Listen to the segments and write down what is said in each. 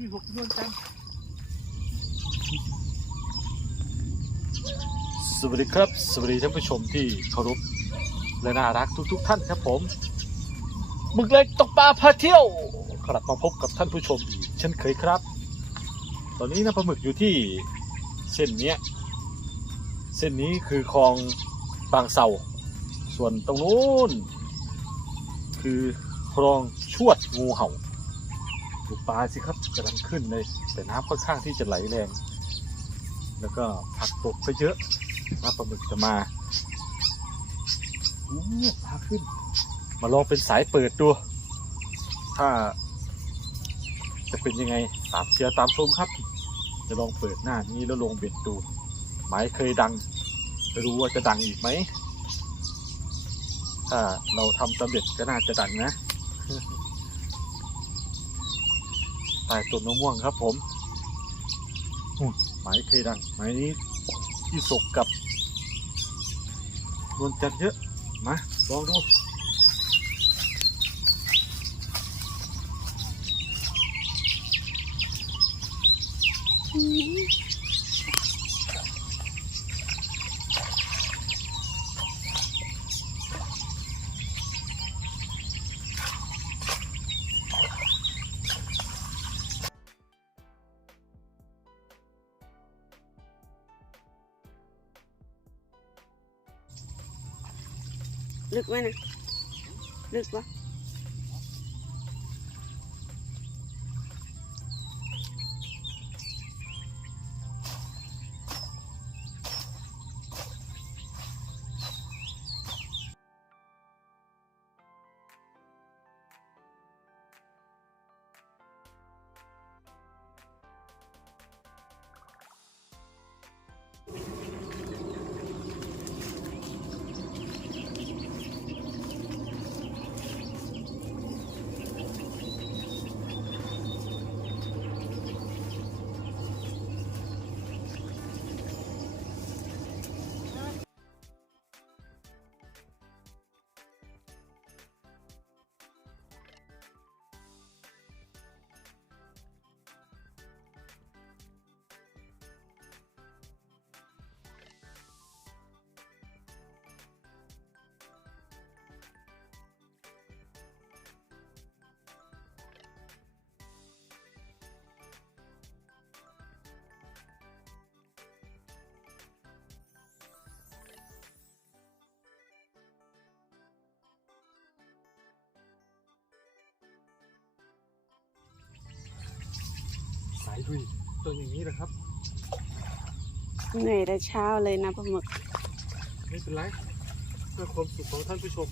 นี่หกนวจันทร์สวัสดีครับ สวัสดีท่านผู้ชมที่เคารพและน่ารักทุกๆทท่านครับผมมึกเล็กตกปลาพาเที่ยว กลับมาพบกับท่านผู้ชมอีกเช่นเคยครับ ตอนนี้นะปลาหมึกอยู่ที่เส้นเนี้ยเส้นนี้คือคลองบางเสาส่วนตรงนู้นคือคลองชวดงูเห่า ดูปลาสิครับกำลังขึ้นเลย แต่น้ำค่อนข้างที่จะไหลแรง แล้วก็ผักตกไปเยอะว่าปลาหมึกจะมาอู้พาขึ้น มาลองเป็นสายเปิดดู ถ้า จะเป็นยังไงตามเชียร์ตามชมครับ จะลองเปิดหน้านี้แล้วลงเบ็ดดูหมายเคยดังไม่รู้ว่าจะดังอีกไหมถ้าเราทำสำเร็จก็น่าจะดังนะ ใต้ต้นมะม่วงครับ ผมหมายเคยดังหมายนี้ที่ศกกับนวลจันเยอะ มาลองดู ลึกไหมนะลึกปะ สายดุยตัวอย่างนี้นะครับ เหนื่อยแต่เช้าเลยนะปลาหมึกไม่เป็นไรเพื่อความสุขของท่านผู้ชม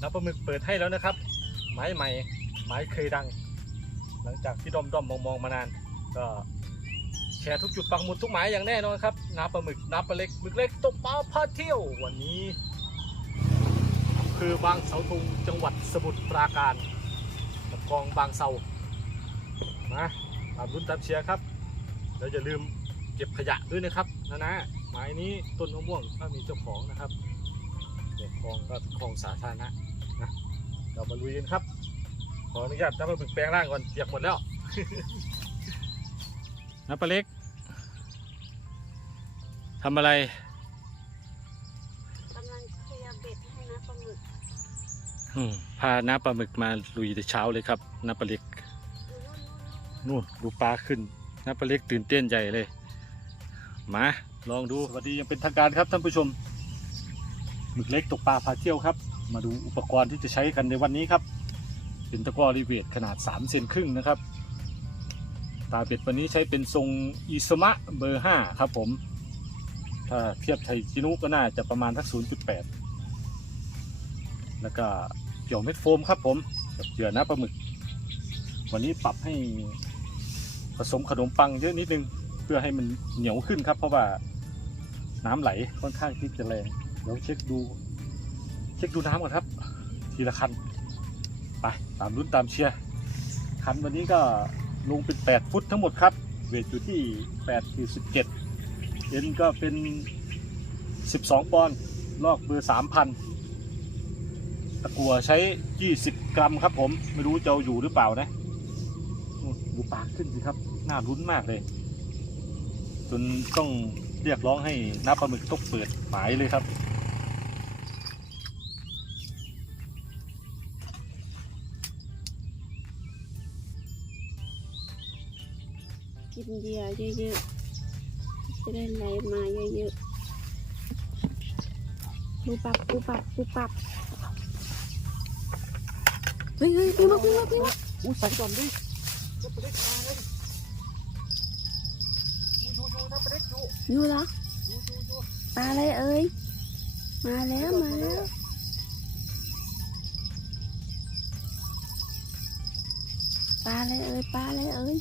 น้ำปลาหมึกเปิดให้แล้วนะครับ ไม้ใหม่ ไม้เคยดัง หลังจากที่ด้อมด้อมมองมองมานาน ก็แชร์ทุกจุดปักหมุดทุกหมายอย่างแน่นอนครับน้ำปลาหมึกน้ำปลาเล็กหมึกเล็กตกปลาพาเที่ยววันนี้ำเภอบางเสาธงจังหวัดสมุทรปราการกับกองบางเสามาตามรุ่นตามเชียร์ครับแล้วอย่าลืมเก็บขยะด้วยนะครับนะนะไม้นี้ต้นมะม่วงถ้ามีเจ้าของนะครับเดี๋ยวคลองก็คลองสาธารณะ เรามาลุยกันครับ ขออนุญาตน้ำปลาหมึกแปลงร่างก่อนเปียกหมดแล้ว น้ำปลาเล็กทำอะไรกำลังเคลียร์เบ็ดให้นะปลาหมึกอืมพาน้าปลาหมึกมาลุยแต่เช้าเลยครับน้าปลาเล็กนู่นนู่นนู่นนู่นดูปลาขึ้นน้าปลาเล็กตื่นเต้นใหญ่เลย มาลองดูสวัสดียังเป็นทางการครับท่านผู้ชมหมึกเล็กตกปลาพาเที่ยวครับ มาดูอุปกรณ์ที่จะใช้กันในวันนี้ครับ เป็นตะกร้อรีเวทขนาด 3 เซนครึ่งนะครับ ตาเป็ดวันนี้ใช้เป็นทรงอิสมะเบอร์ 5 ครับผม ถ้าเทียบไทยจินุก็น่าจะประมาณสัก 0.8 แล้วก็เกี่ยวเม็ดโฟมครับผมกับเหยื่อน้าปลาหมึก วันนี้ปรับให้ผสมขนมปังเยอะนิดนึง เพื่อให้มันเหนียวขึ้นครับ เพราะว่าน้ำไหลค่อนข้างที่จะแรงเดี๋ยวเช็คดู เช็คดูน้ำก่อนครับ ทีละคัน ไป ตามรุ่นตามเชียร์ คันวันนี้ก็ลงเป็น 8 ฟุตทั้งหมดครับ เวทอยู่ที่8คือ17เอ็นก็เป็น 12 ปอนด์ลอกเบอร์ 3,000 ตะกัวใช้ 20 กรัมครับผม ไม่รู้จะอาอยู่หรือเปล่านะดูปากขึ้นสิครับ น่ารุ้นมากเลย จนต้องเรียกร้องให้น้าปลาหมึกต้องเปิดหมายเลยครับ กินเหยื่อเยอะๆ จะได้ไหลมาเยอะๆปูปับปูปับปูปับ เฮ้ยเฮ้ยพี่มาพี่มาพี่มาอู้ใส่ก่อนดิน้าปลาเล็กมาเลยดูดูน้าปลาเล็กดูอยู่เหรอดูดูดูปลาอะไรเอ่ยมาแล้วมาแล้วปลาอะไรเอ่ยปลาอะไรเอ่ย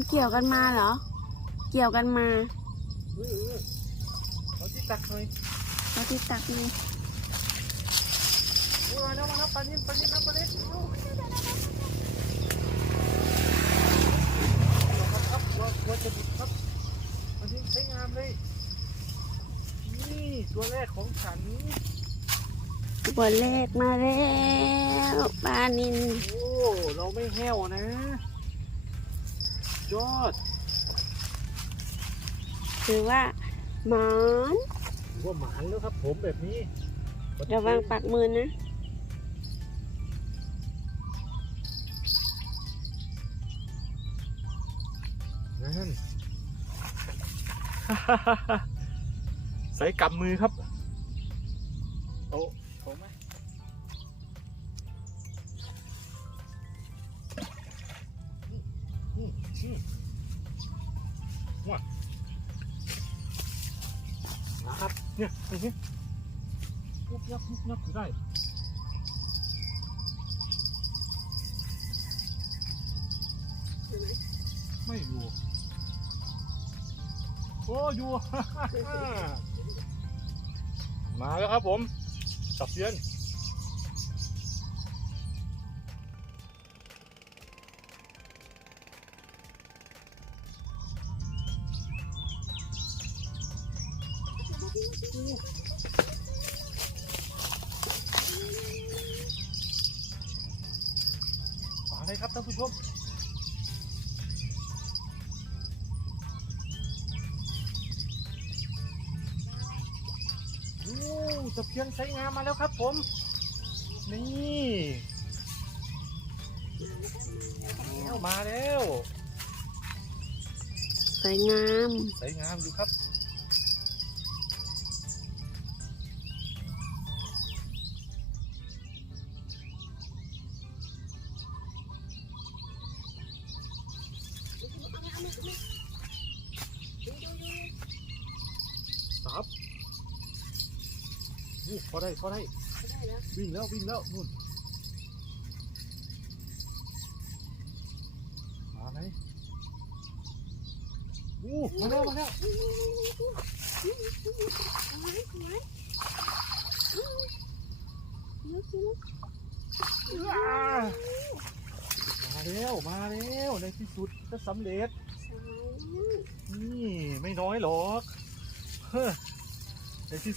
มันเกี่ยวกันมาเหรอ เกี่ยวกันมาเออเออเอาที่ตักหน่อยเอาที่ตักนี่อู้มาแล้วมาแล้วปลานิ่มปลานิ่มน้าปลาเล็กเอาครับกลัวกลัวจะดุดครับปลานิ่มใช้งามเลย นี่ตัวแรกของฉันตัวแรกมาแล้วปลานินโอ้ เราไม่แห้วนะ ยอดถือว่าหมอนถือว่าหมานแล้วครับ ผมแบบนี้ระวังปักมือนะ นั่นใส่กำมือครับโอ้โถไหมอื เนี่ยตรงนี้ยุบยับยุบยับอยู่ได้ไม่อยู่ โอ้อยู่ มาแล้วครับผมจับเสียน มาเลยครับท่านผู้ชมโอ้ตะเพียนใช้งามมาแล้วครับผม นี่แล้วมาแล้วสวยงามใช้งามอยู่ครับครับ นี่พอได้พอได้ได้แล้ววิ่งแล้ววิ่งแล้วนู่นมาไหนอู้มาแล้วมาแล้วเอาไว้เอาไว้เอาไว้ลุกสิลุกอื้อมาแล้วมาแล้วในที่สุดจะสำเร็จ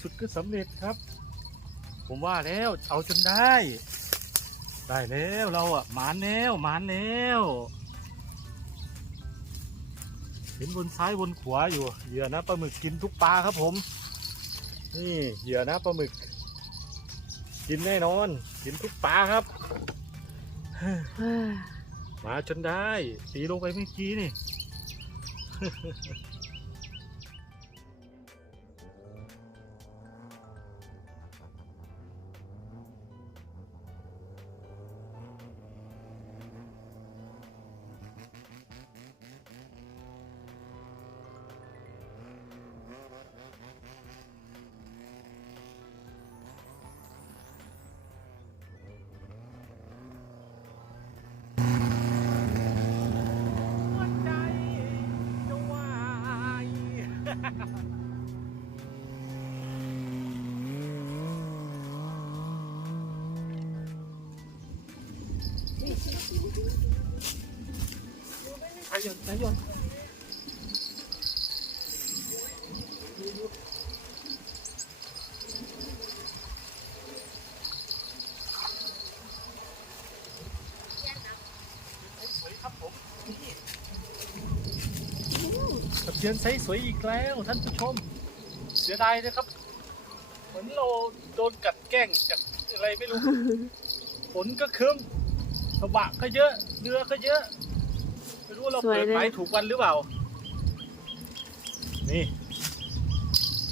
สุดก็สำเร็จครับ ผมว่าแล้วเอาจนได้ ได้แล้วเราอะหมานแล้วหมานแล้วเห็นบนซ้ายบนขวาอยู่เหยื่อนะปลาหมึกกินทุกปลาครับผม นี่เหยื่อนะปลาหมึก กินแน่นอน กินทุกปลาครับมาจนได้ตีลงไปเมื่อกี้นี่ นไปยนสวยครับผมนี่ตะเพียนไซส์สวยอีกแล้วท่านผู้ชม เสียดายนะครับ เหมือนเราโดนกัดแกล้งจากอะไรไม่รู้ ฝนก็ครึ้มกระบะก็เยอะ เรือก็เยอะ ไม่รู้ว่าเราเปิดไม้ถูกวันหรือเปล่า นี่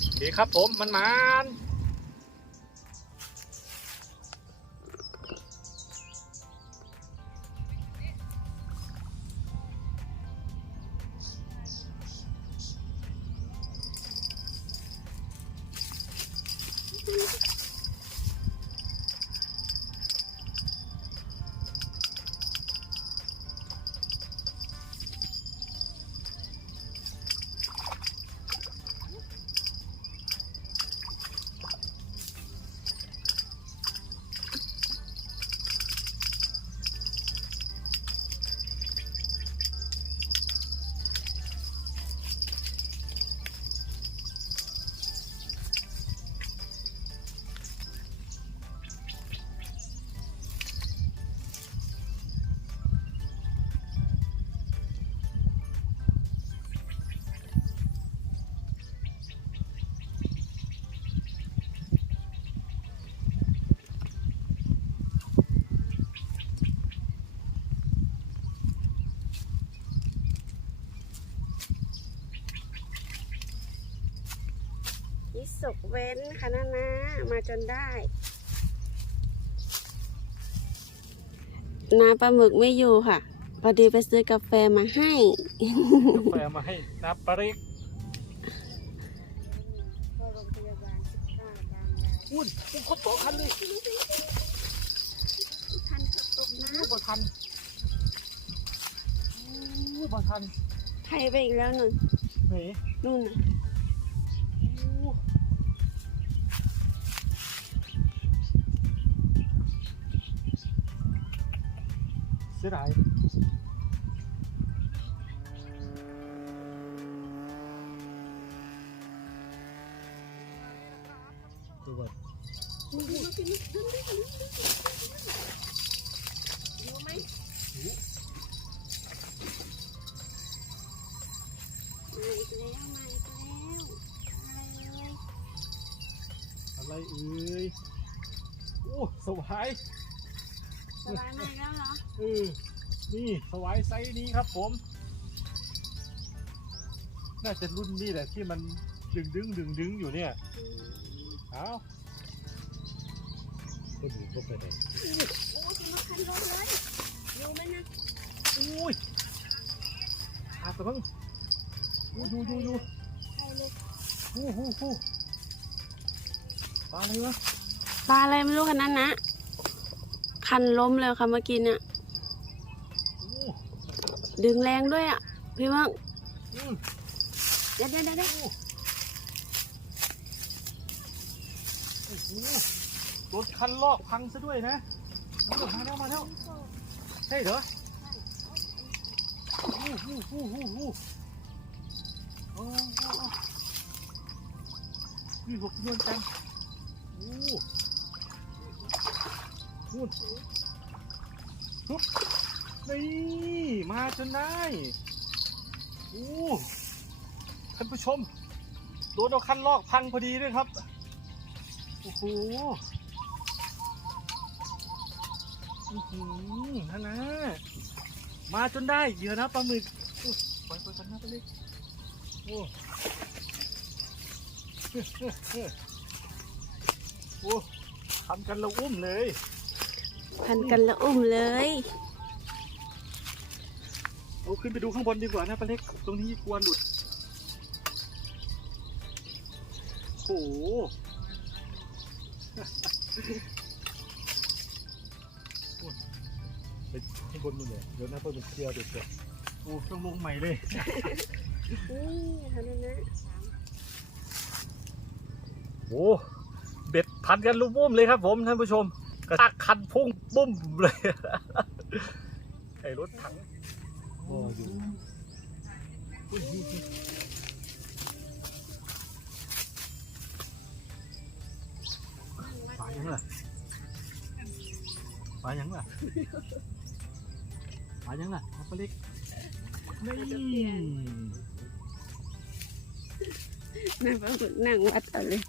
โอเคครับผมมันมันนิ สกเว้นค่ะนานามาจนได้นาปลาหมึกไม่อยู่ค่ะพอดีไปซื้อกาแฟมาให้ กาแฟมาให้นับปริกโรงพยาบาลสิบห้าบางนาอุ้นอุ้นเขาต่อคันเลยทันขับตกน้อู้บ่ทันอู้บ่ทันำไทยไปอีกแล้วหนึ่งหนีนู่นน่ะ เสียดายดูก่อนดูดูดูดู ดูดูดูไหมมาอีกแล้วมาอีกแล้วอะไรเอ่ยอะไรเอ่ยโอ้สวายสบายมากแล้วเหรอเออนี่สวายไซส์นี้ครับผม น่าจะรุ่นนี้แหละที่มันดึงดึงดึงดึงอยู่เนี่ยอืมเอาก็ดูก็ไปได้โอ้ยมาคันรถเลยดูไหมนะอุ้ยขาดแต่มั้งอู้ดูดูดูใช่เลยหูหูหูปลาอะไรวะปลาอะไรไม่รู้คันนั้นนะ คันล้มเลยค่ะเมื่อกี้เนี่ยอู้ ดึงแรงด้วยอะ พี่เมื่งอืมเดี๋ยวเดี๋ยวเดี๋ยวเดี๋ยวอู้โอ้โหรถคันลอกพังซะด้วยนะ มาแล้วมาแล้วมาแล้วใช่เหรออู้หูหูหูหูโอ้โอ้นี่หกนวลจันทร์โอ้นู่นปุ๊บนี่ มาจนได้โอ้ท่านผู้ชมโดนเอาคันลอกพังพอดีด้วยครับ โอ้โหนั่นนะ มาจนได้เยื่อนะปลาหมึกอุ๊ยปล่อยปล่อยกันนะปเล็กโอ้โอ้ทำกันเราอุ้มเลย พันกันละอุ้มเลย ขึ้นไปดูข้างบนดีกว่านะปลาเล็ก ตรงนี้กลัวหลุด โอ้โหไปข้างบนนู่นเลยเดี๋ยวนะเพื่อนเคลียร์เด็ดเด็ดโอ้ต้องลงใหม่เลยนี่ท่านั้นนะโอ้เบ็ดพันกันลุมบุ้มเลยครับผมท่านผู้ชมกระชากคันพุ่งบุ้มเลยไอ้รถถัง โอ้อยู่อุ้ยนี่นี่ปลายังล่ะปลายังล่ะปลายังล่ะปลาเล็กนี่นั่งปลาหมึกนั่งวัดเอาเลย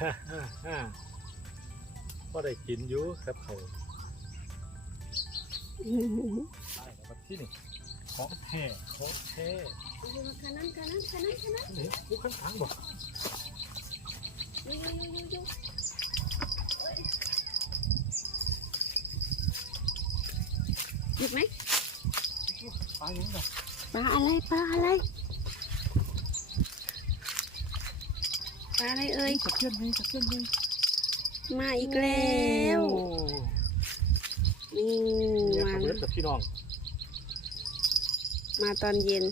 ฮ่าฮ่าฮ่าก็ได้กินอยู่ครับเขา ที่นี่ของแท้ของแท้ขนาดขนาดขนาดขนาดนี่ลูกข้างทางบอกยูยูยูยูยูหยุดไหมปลาอย่างไรปลาอะไรปลาอะไรปลาอะไรเอ่ยตะเพียนนี่ตะเพียนนี่มาอีกแล้ว นี่เนี่ยมาขับรถกับพี่น้องมาตอนเย็น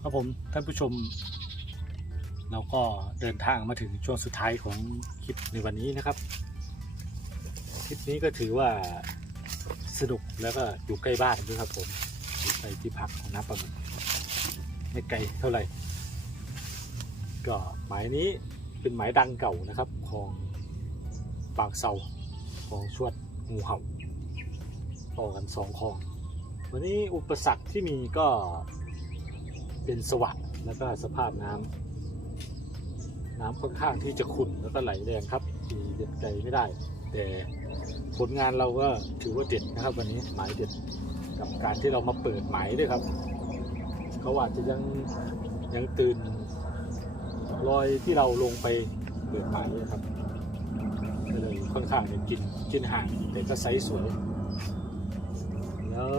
ครับผมท่านผู้ชม เราก็เดินทางมาถึงช่วงสุดท้ายของคลิปในวันนี้นะครับ คลิปนี้ก็ถือว่าสนุกแล้วก็อยู่ใกล้บ้านด้วยครับผมอยู่ไปที่พักของน้าปลาหมึกไม่ไกลเท่าไหร่ ก็หมายนี้เป็นหมายดังเก่านะครับ ของ ปากเซาของชวดงูเห่าต่อกันสองคลอง วันนี้อุปสรรคที่มีก็เป็นสวัสดแล้วก็สภาพน้ำน้ำค่อนข้างที่จะขุ่นแล้วก็ไหลแรงครับที่เด็ดใจไม่ได้ แต่ผลงานเราก็ถือว่าเด็ดนะครับ วันนี้หมายเด็ดกับการที่เรามาเปิดหมายด้วยครับ เขาอาจจะยังยังตื่นรอยที่เราลงไปเปิดหมายนะครับ ค่อนข้างจะกินกินห่างแต่ก็ไซส์สวย แล้ว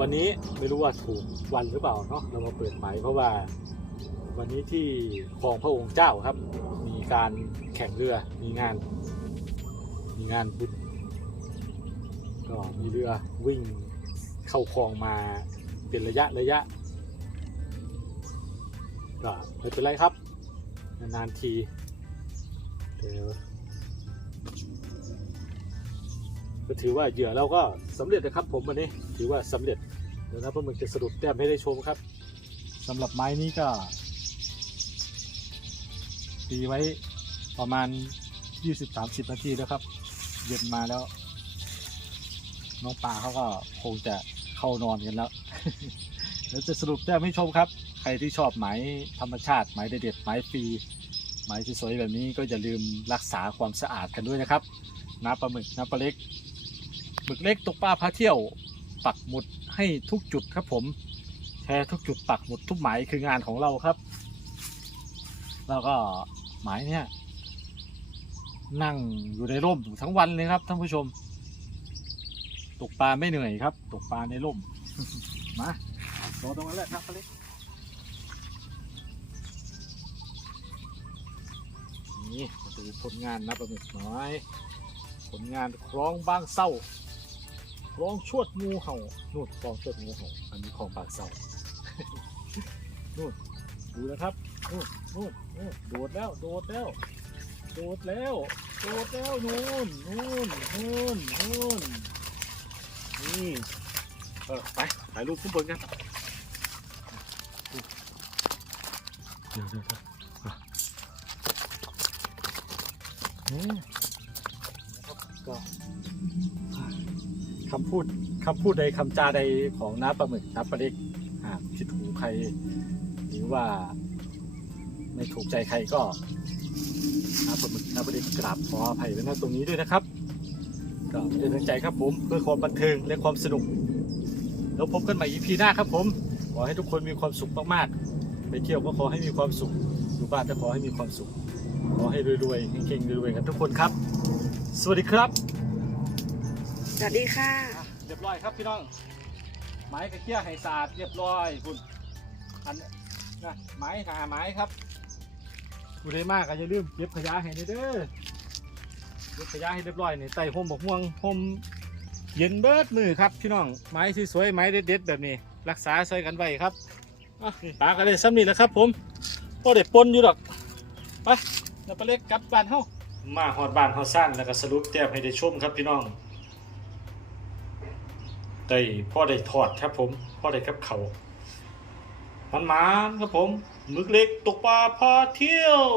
วันนี้ไม่รู้ว่าถูกวันหรือเปล่าเนาะเรามาเปิดหมายเพราะว่าวันนี้ที่คลองพระองค์เจ้าครับ มีการแข่งเรือมีงาน มีงานบุญก็มีเรือวิ่งเข้าคลองมาเป็นระยะระยะก็ไม่เป็นไรครับ นานๆทีเดี๋ยว ก็ถือว่าเหยื่อเราก็สำเร็จนะครับผมวันนี้ถือว่าสำเร็จเดี๋ยวนะเพื่อนจะสรุปแต้มให้ได้ชมครับสำหรับไม้นี้ก็ตีไว้ประมาณ 20-30 นาทีแล้วครับ เย็นมาแล้ว น้องปลาเขาก็คงจะเข้านอนกันแล้วเดี๋ยวจะสรุปแต้มให้ชมครับ ใครที่ชอบไหมธรรมชาติไหมเด็ดไหมฟรีไหมสวยๆแบบนี้ก็อย่าลืมรักษาความสะอาดกันด้วยนะครับน้ำปลาหมึกน้ำปลาเล็ก หมึกเล็กตกปลาพาเที่ยว ปักหมุดให้ทุกจุดครับผม แชร์ทุกจุดปักหมุดทุกหมายคืองานของเราครับ แล้วก็หมายเนี่ยนั่งอยู่ในร่มทั้งวันเลยครับท่านผู้ชม ตกปลาไม่เหนื่อยครับ ตกปลาในร่ม มาโดตรงนั้นแหละนะปลาเล็กนี่มาดูผลงานนับประมึกน้อย ผลงานคล้องบ้างเศร้า คล้องชวดงูเห่านู่นคล้องชวดงูเห่าอันนี้ของปากเศร้านู่นดูนะครับนู่นนู่นนู่นโดดแล้วโดดแล้วโดดแล้วโดดแล้วนู่นนู่นนู่นนู่นนี่เออไปถ่ายรูปขึ้นบนกันเดี๋ยวเดี๋ยวเดี๋ยวอะนี่นะครับก็ คำพูดคำพูดใดคำจาใดของน้าปลาหมึกน้าปลาเล็กหากผิดหูใคร หรือว่าไม่ถูกใจใครก็น้าปลาหมึกน้าปลาเล็กกราบขออภัยไว้ณตรงนี้ด้วยนะครับก็ไม่ได้ตั้งใจครับผมเพื่อความบันเทิงและความสนุก แล้วพบกันใหม่ EP หน้าครับผมขอให้ทุกคนมีความสุขมากๆ ไปเที่ยวก็ขอให้มีความสุขอยู่บ้านก็ขอให้มีความสุขขอให้รวยๆเก่งๆรวยๆกันทุกคนครับ สวัสดีครับ วัสดีค่ะเรียบร้อยครับพี่น้องไม้กระเคี้ยไห้สะอาดเรียบร้อยคุณอันนะไม้หาไม้ครับดูได้มากก็อย่าลืมเก็บขยะให้หน่อยเด้อเก็บขยะให้เรียบร้อยนี่ใต้ห่มบกม่วงห่มเย็นเบิดมือครับพี่น้องไม้สวยๆไม้เด็ดๆแบบนี้ รักษาใส่กันไว้ครับอะปากกันเลยซ้ำนี่แหละครับ ผมพอได้ปนอยู่ดอกไปเราไปเล็กกลับบ้านเฮามาหอดบ้านเฮาสั้นแล้วก็สรุปแต้มให้ได้ชมครับพี่น้อง ได้พ่อได้ทอดครับผมพ่อได้กับเขามันมานๆครับผม มึกเล็กตกปลาพาเที่ยว